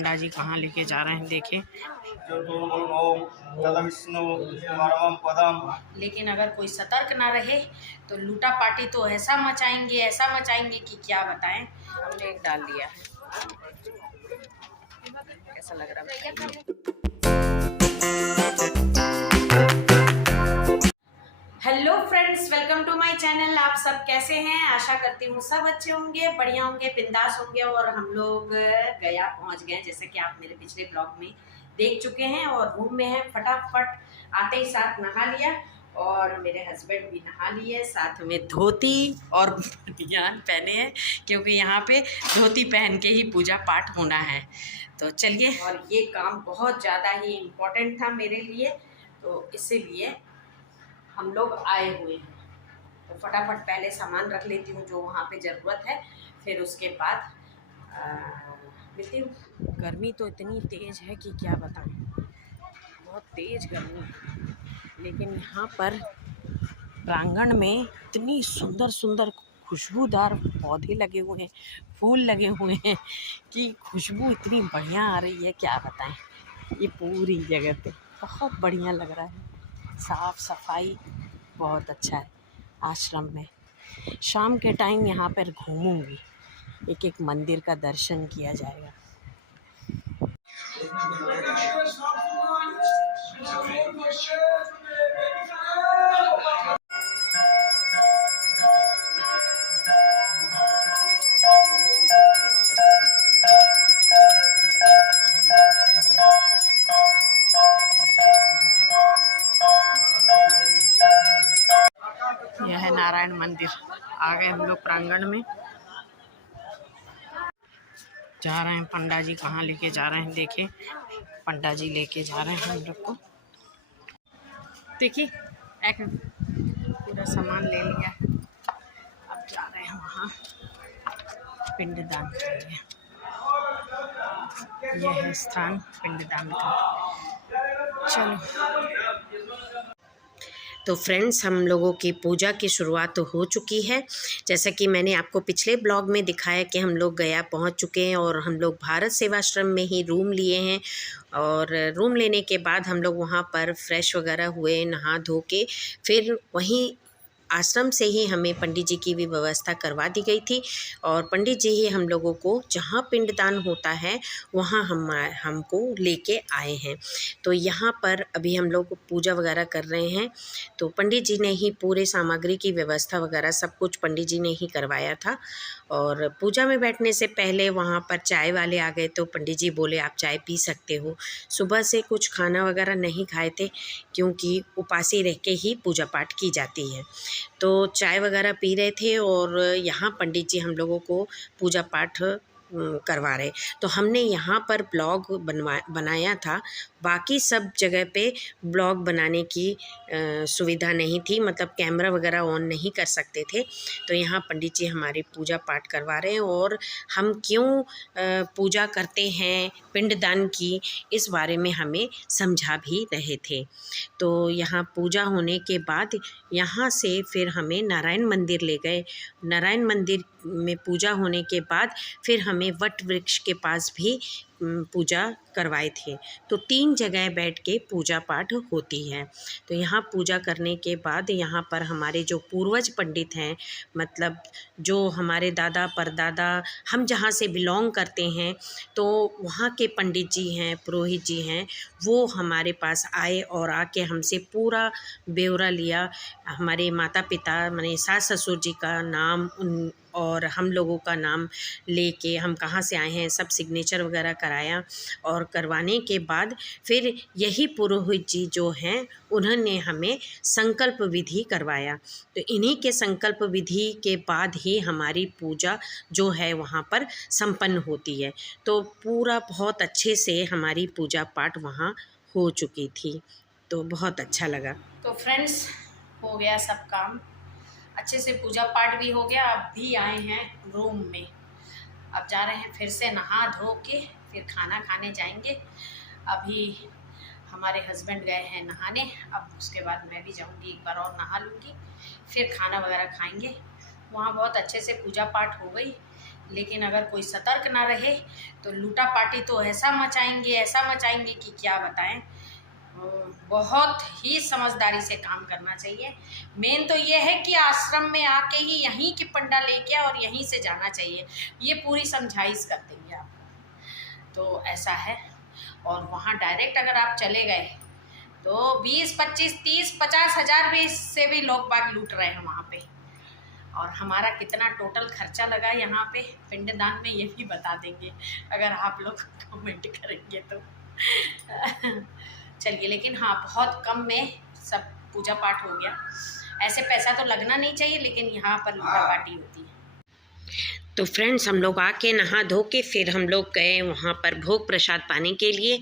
पंडा जी कहाँ लेके जा रहे हैं देखें। लेकिन अगर कोई सतर्क ना रहे तो लूटा पाटी तो ऐसा मचाएंगे कि क्या बताएं। हमने एक डाल दिया है, कैसा लग रहा है। Hello friends, welcome to my channel. आप सब कैसे हैं? आशा करती हूँ सब अच्छे होंगे, बढ़िया होंगे, बिंदास होंगे। और हम लोग गया पहुँच गए, जैसे कि आप मेरे पिछले ब्लॉग में देख चुके हैं। और रूम में है, फटाफट आते ही साथ नहा लिया और मेरे हस्बैंड भी नहा लिए, साथ में धोती और बनियान पहने हैं क्योंकि यहाँ पे धोती पहन के ही पूजा पाठ होना है। तो चलिए, और ये काम बहुत ज़्यादा ही इम्पोर्टेंट था मेरे लिए, तो इसीलिए हम लोग आए हुए हैं। तो फटाफट पहले सामान रख लेती हूँ जो वहाँ पे ज़रूरत है, फिर उसके बाद मिलती हूँ। गर्मी तो इतनी तेज़ है कि क्या बताएं, बहुत तेज़ गर्मी है। लेकिन यहाँ पर प्रांगण में इतनी सुंदर सुंदर खुशबूदार पौधे लगे हुए हैं, फूल लगे हुए हैं कि खुशबू इतनी बढ़िया आ रही है, क्या बताएं। ये पूरी जगह पे बहुत बढ़िया लग रहा है, साफ़ सफाई बहुत अच्छा है। आश्रम में शाम के टाइम यहाँ पर घूमूंगी, एक एक मंदिर का दर्शन किया जाएगा। यह है नारायण मंदिर। आ गए हम लोग प्रांगण में, जा रहे हैं। पंडा जी कहाँ लेके जा रहे हैं देखें। पंडा जी लेके जा रहे हैं हम लोग को, देखिए एक पूरा सामान ले लिया। अब जा रहे हैं वहाँ पिंडदान के लिए। यह है स्थान पिंडदान का। चलो, तो फ्रेंड्स, हम लोगों की पूजा की शुरुआत तो हो चुकी है। जैसा कि मैंने आपको पिछले ब्लॉग में दिखाया कि हम लोग गया पहुंच चुके हैं और हम लोग भारत सेवाश्रम में ही रूम लिए हैं। और रूम लेने के बाद हम लोग वहां पर फ्रेश वगैरह हुए, नहा धो के फिर वहीं आश्रम से ही हमें पंडित जी की भी व्यवस्था करवा दी गई थी। और पंडित जी ही हम लोगों को जहाँ पिंडदान होता है वहाँ हमको लेके आए हैं। तो यहाँ पर अभी हम लोग पूजा वगैरह कर रहे हैं। तो पंडित जी ने ही पूरे सामग्री की व्यवस्था वगैरह सब कुछ पंडित जी ने ही करवाया था। और पूजा में बैठने से पहले वहाँ पर चाय वाले आ गए, तो पंडित जी बोले आप चाय पी सकते हो। सुबह से कुछ खाना वगैरह नहीं खाए थे क्योंकि उपासी रह के ही पूजा पाठ की जाती है। तो चाय वगैरह पी रहे थे और यहाँ पंडित जी हम लोगों को पूजा पाठ करवा रहे। तो हमने यहाँ पर ब्लॉग बनाया था। बाकी सब जगह पे ब्लॉग बनाने की सुविधा नहीं थी, मतलब कैमरा वगैरह ऑन नहीं कर सकते थे। तो यहाँ पंडित जी हमारी पूजा पाठ करवा रहे हैं और हम क्यों पूजा करते हैं पिंडदान की, इस बारे में हमें समझा भी रहे थे। तो यहाँ पूजा होने के बाद यहाँ से फिर हमें नारायण मंदिर ले गए। नारायण मंदिर में पूजा होने के बाद फिर हमें वट वृक्ष के पास भी पूजा करवाए थे। तो 3 जगह बैठ के पूजा पाठ होती है। तो यहाँ पूजा करने के बाद यहाँ पर हमारे जो पूर्वज पंडित हैं, मतलब जो हमारे दादा परदादा हम जहाँ से बिलोंग करते हैं, तो वहाँ के पंडित जी हैं, पुरोहित जी हैं, वो हमारे पास आए और आके हमसे पूरा ब्यौरा लिया। हमारे माता पिता माने सास ससुर जी का नाम और हम लोगों का नाम लेके हम कहाँ से आए हैं सब सिग्नेचर वगैरह कराया। और करवाने के बाद फिर यही पुरोहित जी जो हैं उन्होंने हमें संकल्प विधि करवाया। तो इन्हीं के संकल्प विधि के बाद ही हमारी पूजा जो है वहाँ पर संपन्न होती है। तो पूरा बहुत अच्छे से हमारी पूजा पाठ वहाँ हो चुकी थी, तो बहुत अच्छा लगा। तो फ्रेंड्स, हो गया सब काम अच्छे से, पूजा पाठ भी हो गया। अब भी आए हैं रूम में, अब जा रहे हैं फिर से नहा धो के फिर खाना खाने जाएंगे। अभी हमारे हस्बैंड गए हैं नहाने, अब उसके बाद मैं भी जाऊंगी, एक बार और नहा लूँगी, फिर खाना वगैरह खाएंगे। वहाँ बहुत अच्छे से पूजा पाठ हो गई। लेकिन अगर कोई सतर्क ना रहे तो लूटा पाटी तो ऐसा मचाएंगे कि क्या बताएं। बहुत ही समझदारी से काम करना चाहिए। मेन तो ये है कि आश्रम में आके ही यहीं की पंडा लेके और यहीं से जाना चाहिए, ये पूरी समझाइश कर देंगे आपको। तो ऐसा है। और वहाँ डायरेक्ट अगर आप चले गए तो 20, 25, 30, 50 हज़ार भी से भी लोग बाग लूट रहे हैं वहाँ पे। और हमारा कितना टोटल खर्चा लगा यहाँ पे पिंडदान में, ये भी बता देंगे अगर आप लोग कमेंट करेंगे तो। चलिए, लेकिन हाँ, बहुत कम में सब पूजा पाठ हो गया। ऐसे पैसा तो लगना नहीं चाहिए, लेकिन यहाँ पर लूटा पाटी होती है। तो फ्रेंड्स, हम लोग आके नहा धो के फिर हम लोग गए वहाँ पर भोग प्रसाद पाने के लिए।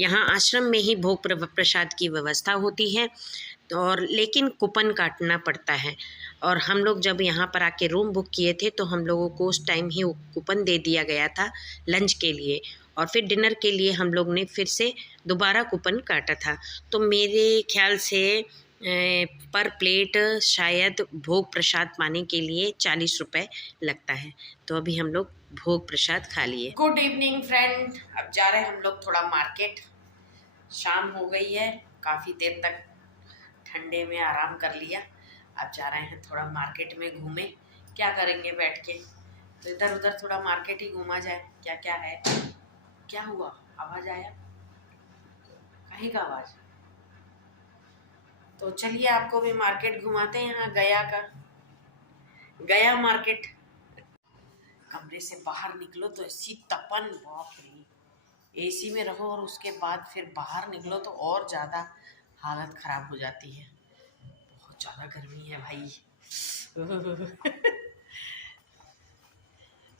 यहाँ आश्रम में ही भोग प्रसाद की व्यवस्था होती है, और लेकिन कूपन काटना पड़ता है। और हम लोग जब यहाँ पर आके रूम बुक किए थे तो हम लोगों को उस टाइम ही कूपन दे दिया गया था लंच के लिए, और फिर डिनर के लिए हम लोग ने फिर से दोबारा कूपन काटा था। तो मेरे ख्याल से पर प्लेट शायद भोग प्रसाद पाने के लिए 40 रुपये लगता है। तो अभी हम लोग भोग प्रसाद खा लिए। गुड इवनिंग फ्रेंड, अब जा रहे हैं हम लोग थोड़ा मार्केट। शाम हो गई है, काफ़ी देर तक ठंडे में आराम कर लिया। अब जा रहे हैं थोड़ा मार्केट में घूमे। क्या करेंगे बैठ के, तो इधर उधर थोड़ा मार्केट ही घूमा जाए। क्या क्या है, क्या हुआ, आवाज़ आया, कहीं का आवाज़। तो चलिए आपको भी मार्केट घुमाते हैं। यहाँ गया मार्केट। कमरे से बाहर निकलो तो ऐसी तपन, बाप रे। एसी में रहो और उसके बाद फिर बाहर निकलो तो और ज़्यादा हालत ख़राब हो जाती है। बहुत ज़्यादा गर्मी है भाई।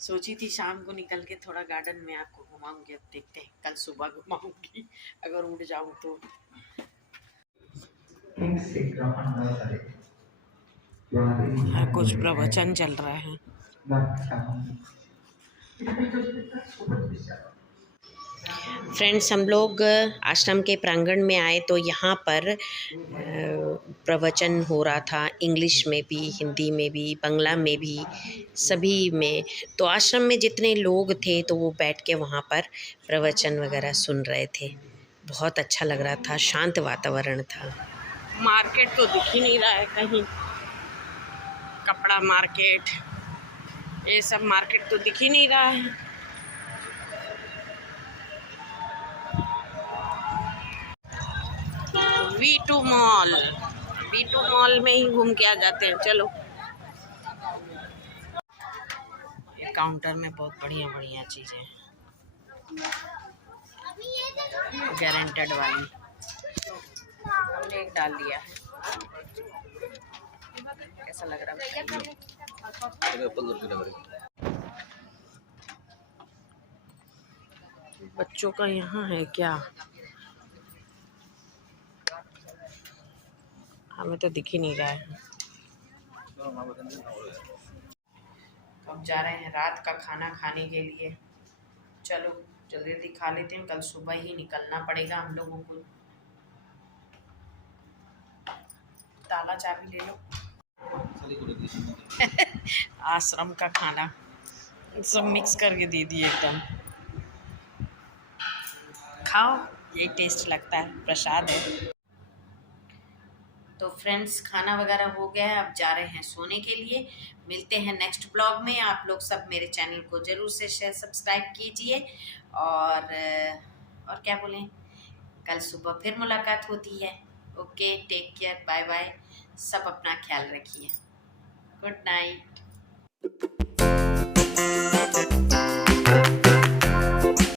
सोची थी शाम को निकल के थोड़ा गार्डन में आपको घुमाऊंगी, अब देखते हैं कल सुबह घुमाऊंगी अगर उठ जाऊं तो। कुछ प्रवचन चल रहा है। फ्रेंड्स, हम लोग आश्रम के प्रांगण में आए तो यहाँ पर प्रवचन हो रहा था, इंग्लिश में भी, हिंदी में भी, बांग्ला में भी, सभी में। तो आश्रम में जितने लोग थे तो वो बैठ के वहाँ पर प्रवचन वगैरह सुन रहे थे। बहुत अच्छा लग रहा था, शांत वातावरण था। मार्केट तो दिख ही नहीं रहा है कहीं, कपड़ा मार्केट, ये सब मार्केट तो दिख ही नहीं रहा है। V2 मॉल में ही घूम के आ जाते हैं। चलो, ये काउंटर में बहुत बढ़िया चीज़ें हैं, गारंटेड वाली। हमने एक डाल लिया है, कैसा लग रहा है? बच्चों का यहाँ है क्या? हमें तो दिख ही नहीं रहा है। अब जा रहे हैं रात का खाना खाने के लिए। चलो जल्दी जल्दी खा लेते हैं, कल सुबह ही निकलना पड़ेगा हम लोगों को। ताला चाबी ले लो। आश्रम का खाना सब मिक्स करके दे दिए एकदम। खाओ, ये टेस्ट लगता है, प्रसाद है। तो फ्रेंड्स, खाना वगैरह हो गया है, अब जा रहे हैं सोने के लिए। मिलते हैं नेक्स्ट ब्लॉग में। आप लोग सब मेरे चैनल को ज़रूर से शेयर सब्सक्राइब कीजिए, और क्या बोलें, कल सुबह फिर मुलाकात होती है। Okay, take care, bye bye. सब अपना ख्याल रखिए। Good night.